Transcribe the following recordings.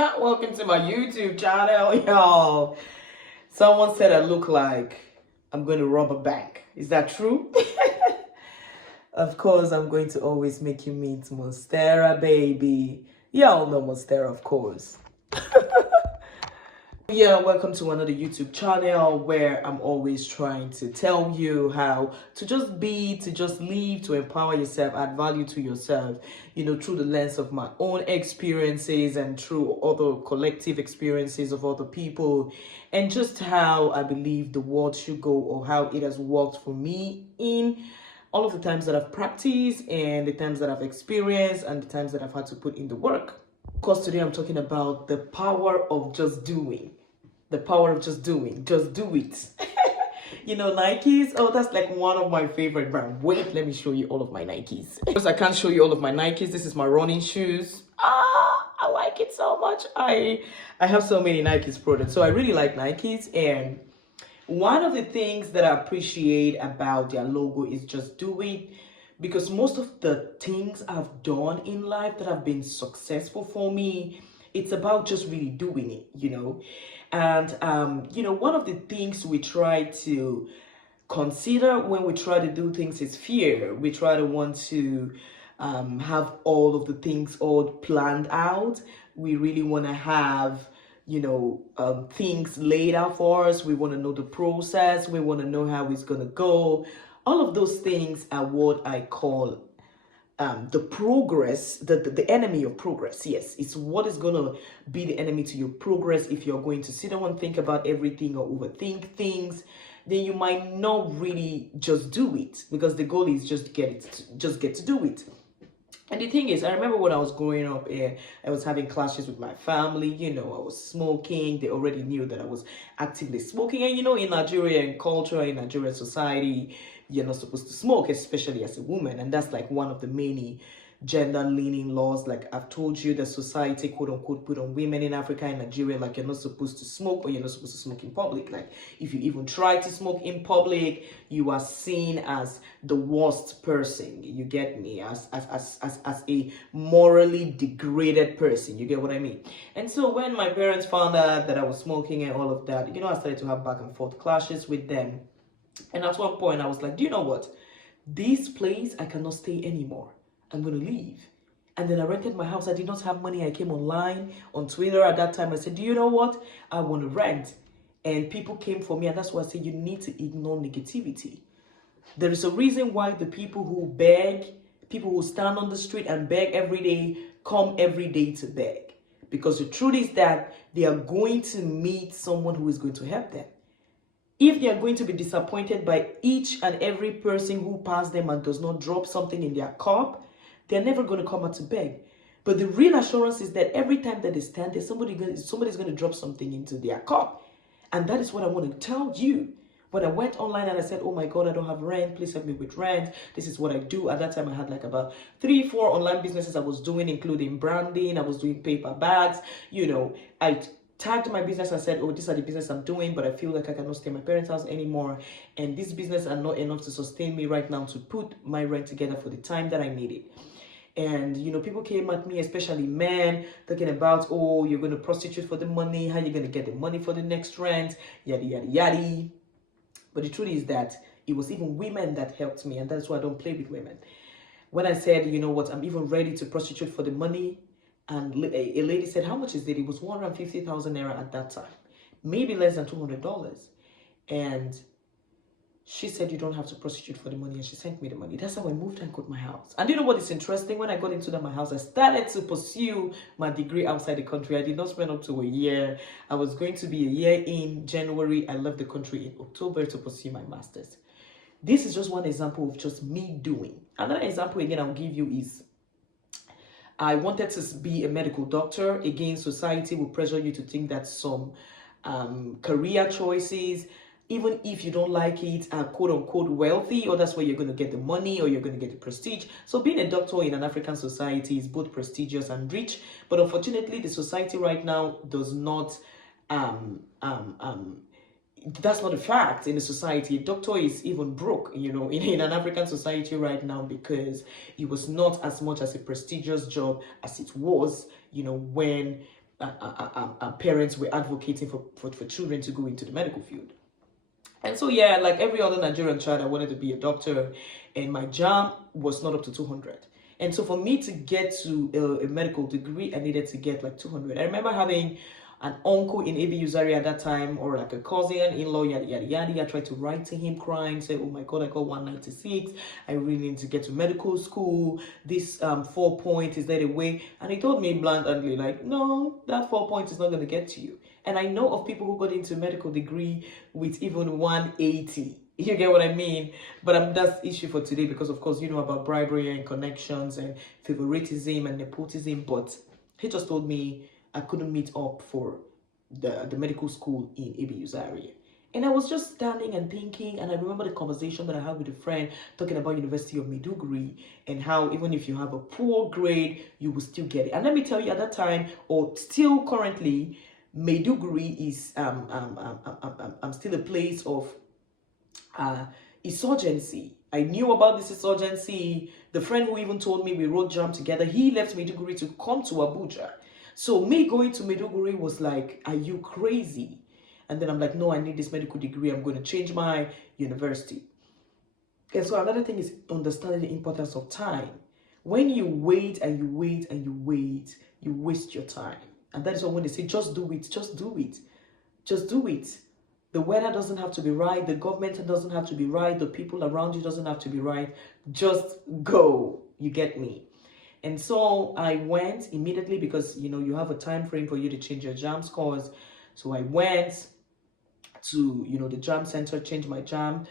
Welcome to my YouTube channel, y'all. Someone said I look like I'm going to rob a bank. Is that true? Of course, I'm going to always make you meet Monstera, baby. Y'all know Monstera, of course. Yeah, welcome to another YouTube channel where I'm always trying to tell you how to just be, to just live, to empower yourself, add value to yourself, through the lens of my own experiences and through other collective experiences of other people, and just how I believe the world should go, or how it has worked for me in all of the times that I've practiced and the times that I've experienced and the times that I've had to put in the work. Of course, today I'm talking about the power of just doing. The power of just doing. Just do it. Nikes. Oh, that's like one of my favorite brands. Wait, let me show you all of my Nikes. Because I can't show you all of my Nikes. This is my running shoes. I like it so much. I have so many Nikes products. So I really like Nikes. And one of the things that I appreciate about their logo is just do it. Because most of the things I've done in life that have been successful for me, it's about just really doing it. And one of the things we try to consider when we try to do things is fear. We try to want to have all of the things all planned out. We really want to have things laid out for us. We want to know the process. We want to know how it's going to go. All of those things are what I call the progress, the enemy of progress. Yes, it's what is going to be the enemy to your progress. If you're going to sit down and think about everything or overthink things, then you might not really just do it, because the goal is just get to do it. And the thing is, I remember when I was growing up, I was having clashes with my family. I was smoking. They already knew that I was actively smoking. And, in Nigerian culture, in Nigerian society, you're not supposed to smoke, especially as a woman. And that's like one of the many gender-leaning laws. Like I've told you, the society, quote-unquote, put on women in Africa and Nigeria, like you're not supposed to smoke, or you're not supposed to smoke in public. Like if you even try to smoke in public, you are seen as the worst person. You get me? As a morally degraded person. You get what I mean? And so when my parents found out that I was smoking and all of that, I started to have back and forth clashes with them. And at one point I was like, do you know what? This place, I cannot stay anymore. I'm going to leave. And then I rented my house. I did not have money. I came online on Twitter at that time. I said, do you know what? I want to rent. And people came for me. And that's why I said you need to ignore negativity. There is a reason why the people who beg, people who stand on the street and beg every day, come every day to beg. Because the truth is that they are going to meet someone who is going to help them. If they are going to be disappointed by each and every person who passed them and does not drop something in their cup, they're never going to come out to beg. But the real assurance is that every time that they stand there, somebody's going to drop something into their cup. And that is what I want to tell you. When I went online and I said, oh my God, I don't have rent. Please help me with rent. This is what I do. At that time, I had like about 3-4 online businesses I was doing, including branding. I was doing paper bags. I tagged my business and said, oh, these are the business I'm doing, but I feel like I cannot stay in my parents' house anymore. And this business are not enough to sustain me right now to put my rent together for the time that I need it. And, people came at me, especially men, talking about, oh, you're going to prostitute for the money. How are you going to get the money for the next rent? Yada, yada, yada. But the truth is that it was even women that helped me. And that's why I don't play with women. When I said, you know what, I'm even ready to prostitute for the money. And a lady said, how much is it? It was 150,000 naira at that time. Maybe less than $200. And she said, you don't have to prostitute for the money. And she sent me the money. That's how I moved and got my house. And you know what is interesting? When I got into my house, I started to pursue my degree outside the country. I did not spend up to a year. I was going to be a year in January. I left the country in October to pursue my master's. This is just one example of just me doing. Another example, again, I'll give you is I wanted to be a medical doctor. Again, society will pressure you to think that some career choices, even if you don't like it, are quote-unquote wealthy, or that's where you're going to get the money or you're going to get the prestige. So being a doctor in an African society is both prestigious and rich. But unfortunately, the society right now does not that's not a fact in the society. A doctor is even broke, in an African society right now, because it was not as much as a prestigious job as it was, when parents were advocating for children to go into the medical field. And so, yeah, like every other Nigerian child, I wanted to be a doctor, and my JAM was not up to 200. And so for me to get to a medical degree, I needed to get like 200. I remember having an uncle in ABU Zaria at that time, or like a cousin, in-law, yada, yada, yada. I tried to write to him crying, say, oh my God, I got 196. I really need to get to medical school. This 4 point, is that a way? And he told me bluntly, like, no, that 4 point is not going to get to you. And I know of people who got into a medical degree with even 180. You get what I mean? But that's the issue for today, because of course, you know about bribery and connections and favoritism and nepotism. But he just told me I couldn't meet up for the medical school in ABU Zaria. And I was just standing and thinking, and I remember the conversation that I had with a friend talking about University of Maiduguri and how even if you have a poor grade, you will still get it. And let me tell you, at that time, or still currently, Maiduguri is still a place of insurgency. I knew about this insurgency. The friend who even told me we wrote JAM together, he left Maiduguri to come to Abuja. So me going to Maiduguri was like, are you crazy? And then I'm like, no, I need this medical degree. I'm going to change my university. And so another thing is understanding the importance of time. When you wait and you wait and you wait, you waste your time. And that is why when they say, just do it, just do it. Just do it. The weather doesn't have to be right. The government doesn't have to be right. The people around you doesn't have to be right. Just go. You get me? And so I went immediately because, you know, you have a time frame for you to change your JAM scores. So I went to, you know, the JAM center, changed my JAM,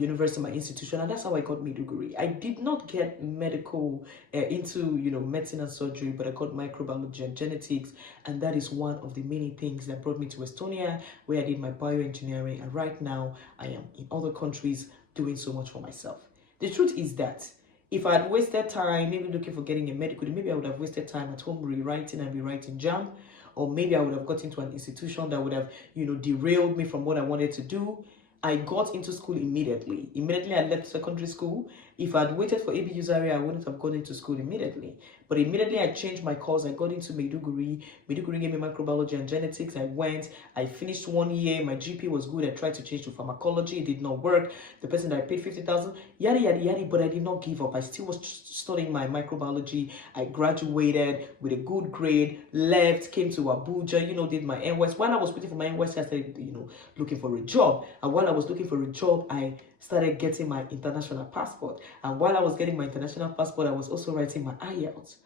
university, my institution, and that's how I got Maiduguri. I did not get medical into, you know, medicine and surgery, but I got microbiology and genetics, and that is one of the many things that brought me to Estonia, where I did my bioengineering, and right now I am in other countries doing so much for myself. The truth is that if I had wasted time, maybe looking for getting a medical, maybe I would have wasted time at home rewriting and rewriting JAM, or maybe I would have got into an institution that would have, you know, derailed me from what I wanted to do. I got into school immediately. Immediately, I left secondary school. If I had waited for ABU Zaria, I wouldn't have gone into school immediately. But immediately, I changed my course. I got into Maiduguri. Maiduguri gave me microbiology and genetics. I went. I finished 1 year. My GP was good. I tried to change to pharmacology. It did not work. The person that I paid 50,000, yada, yada, yada. But I did not give up. I still was studying my microbiology. I graduated with a good grade, left, came to Abuja, you know, did my NYSC. While I was waiting for my NYSC, I started, you know, looking for a job. And while I was looking for a job, I started getting my international passport. And while I was getting my international passport, I was also writing my IELTS.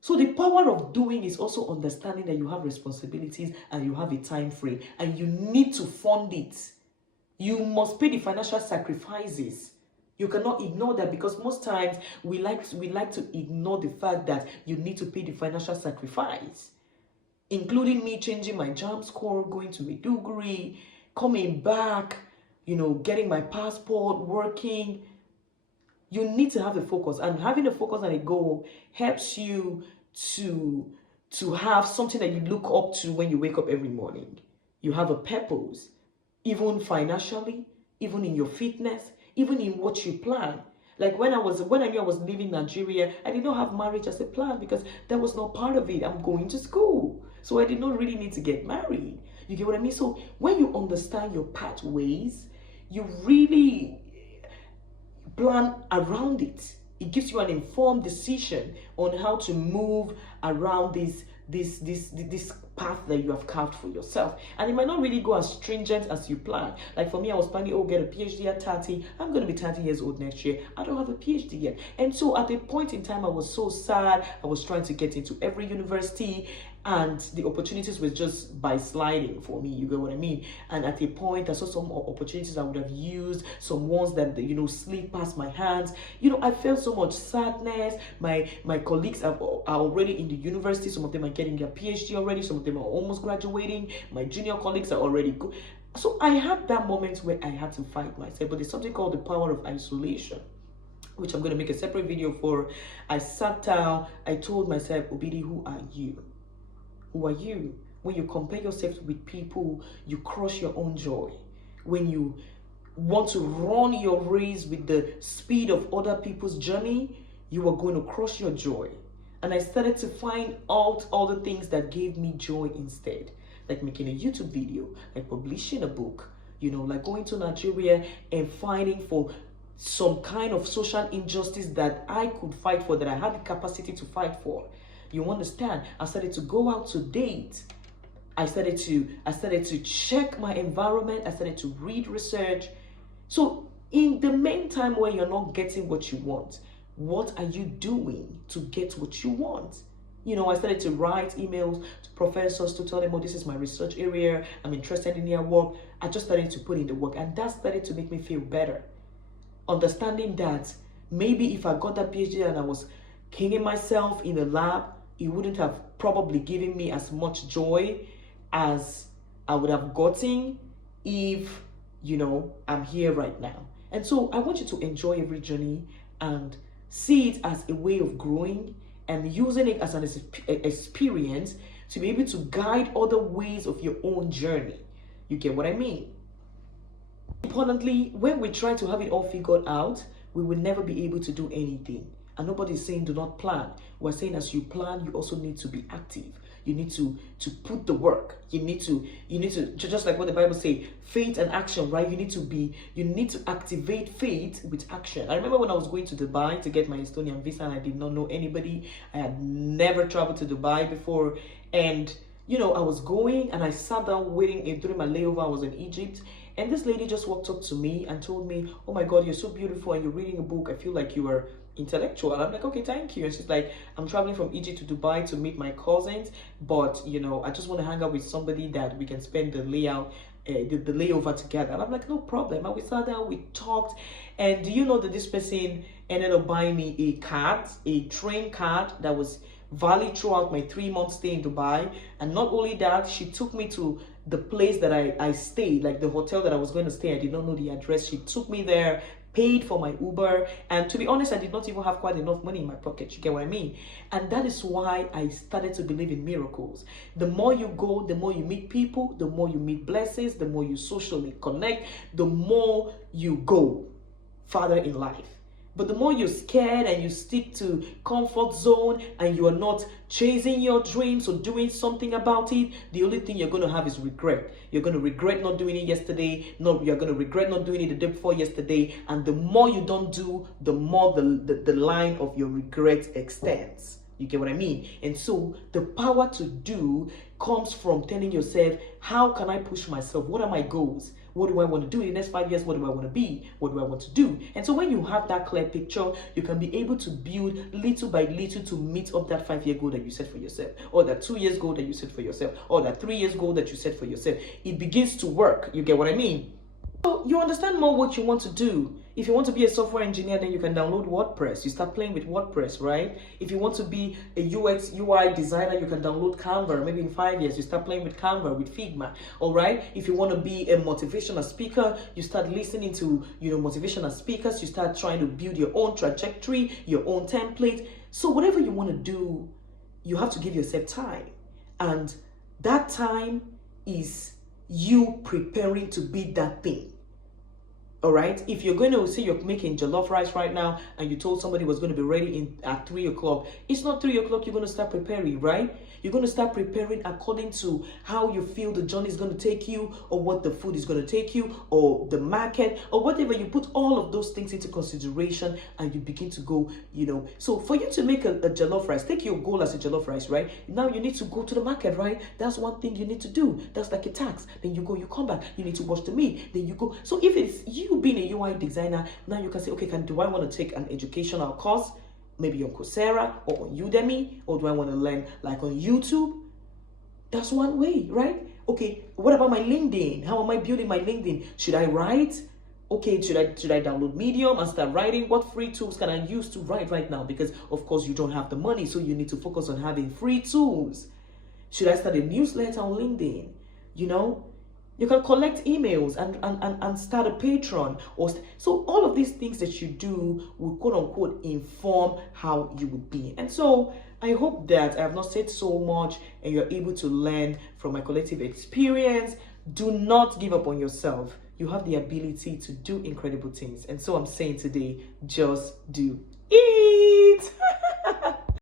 So the power of doing is also understanding that you have responsibilities and you have a time frame and you need to fund it. You must pay the financial sacrifices. You cannot ignore that, because most times we like to ignore the fact that you need to pay the financial sacrifice, including me changing my JAM score, going to Maiduguri, coming back, you know, getting my passport, working. You need to have a focus, and having a focus and a goal helps you to have something that you look up to when you wake up every morning. You have a purpose, even financially, even in your fitness, even in what you plan. Like when I knew I was leaving Nigeria, I did not have marriage as a plan because that was not part of it. I'm going to school, so I did not really need to get married. You get what I mean? So when you understand your pathways, you really plan around it. It gives you an informed decision on how to move around this path that you have carved for yourself. And it might not really go as stringent as you plan. Like for me, I was planning, oh, get a PhD at 30. I'm going to be 30 years old next year. I don't have a PhD yet. And so at a point in time, I was so sad. I was trying to get into every university, and the opportunities were just by sliding for me. You get what I mean? And at a point, I saw some opportunities I would have used, some ones that, you know, slipped past my hands. You know, I felt so much sadness. My colleagues are already in the university. Some of them are getting their PhD already. Some of them are almost graduating. My junior colleagues are already good. So I had that moment where I had to fight myself. But there's something called the power of isolation, which I'm going to make a separate video for. I sat down. I told myself, Obidi, who are you? Who are you? When you compare yourself with people, you crush your own joy. When you want to run your race with the speed of other people's journey, you are going to crush your joy. And I started to find out all the things that gave me joy instead, like making a YouTube video, like publishing a book, like going to Nigeria and fighting for some kind of social injustice that I could fight for, that I had the capacity to fight for. You understand? I started to go out to date. I started to check my environment. I started to read research. So in the meantime, when you're not getting what you want, what are you doing to get what you want? I started to write emails to professors to tell them, oh, this is my research area, I'm interested in their work. I just started to put in the work, and that started to make me feel better. Understanding that maybe if I got that PhD and I was killing myself in a lab, it wouldn't have probably given me as much joy as I would have gotten if, I'm here right now. And so I want you to enjoy every journey and see it as a way of growing and using it as an experience to be able to guide other ways of your own journey. You get what I mean? Importantly, when we try to have it all figured out, we will never be able to do anything. And nobody's saying do not plan. We're saying as you plan, you also need to be active. You need to put the work. You need to just like what the Bible says, faith and action, right? You need to activate faith with action. I remember when I was going to Dubai to get my Estonian visa, and I did not know anybody. I had never traveled to Dubai before. And I was going and I sat down waiting during my layover. I was in Egypt. And this lady just walked up to me and told me, oh my God, you're so beautiful and you're reading a book. I feel like you are intellectual. I'm like, okay, thank you. And she's like, I'm traveling from Egypt to Dubai to meet my cousins, but I just want to hang out with somebody that we can spend the layover together. And I'm like, no problem. And we sat down, we talked, and do you know that this person ended up buying me a train card that was valid throughout my 3-month stay in Dubai. And not only that, she took me to the place that I stayed, like the hotel that I was going to stay. I did not know the address. She took me there, paid for my Uber, and to be honest, I did not even have quite enough money in my pocket. You get what I mean? And that is why I started to believe in miracles. The more you go, the more you meet people, the more you meet blessings, the more you socially connect, the more you go farther in life. But the more you're scared and you stick to comfort zone and you are not chasing your dreams or doing something about it, the only thing you're going to have is regret. You're going to regret not doing it yesterday. No, you're going to regret not doing it the day before yesterday. And the more you don't do, the more the line of your regret extends. You get what I mean? And so the power to do comes from telling yourself, how can I push myself? What are my goals? What do I want to do in the next 5 years? What do I want to be? What do I want to do? And so when you have that clear picture, you can be able to build little by little to meet up that 5-year goal that you set for yourself, or that 2 years goal that you set for yourself, or that 3 years goal that you set for yourself. It begins to work. You get what I mean? So you understand more what you want to do. If you want to be a software engineer, then you can download WordPress. You start playing with WordPress, right? If you want to be a UX, UI designer, you can download Canva. Maybe in 5 years, you start playing with Canva, with Figma, all right? If you want to be a motivational speaker, you start listening to, motivational speakers. You start trying to build your own trajectory, your own template. So whatever you want to do, you have to give yourself time. And that time is you preparing to be that thing. All right, if you're going to say you're making jollof rice right now and you told somebody was going to be ready at 3 o'clock, it's not 3 o'clock. You're going to start preparing, right? You're going to start preparing according to how you feel the journey is going to take you, or what the food is going to take you, or the market, or whatever. You put all of those things into consideration and you begin to go, So for you to make a jollof rice, take your goal as a jollof rice, right? Now you need to go to the market, right? That's one thing you need to do. That's like a tax. Then you go, you come back, you need to wash the meat, then you go. So if it's you being a UI designer, now you can say, okay, do I want to take an educational course, maybe on Coursera or on Udemy, or do I want to learn like on YouTube? That's one way, right? Okay, what about my LinkedIn? How am I building my LinkedIn? Should I write? Okay, should I download Medium and start writing? What free tools can I use to write right now? Because of course you don't have the money, so you need to focus on having free tools. Should I start a newsletter on LinkedIn? You can collect emails and start a Patreon. So all of these things that you do will quote unquote inform how you would be. And so I hope that I have not said so much and you're able to learn from my collective experience. Do not give up on yourself. You have the ability to do incredible things. And so I'm saying today, just do it.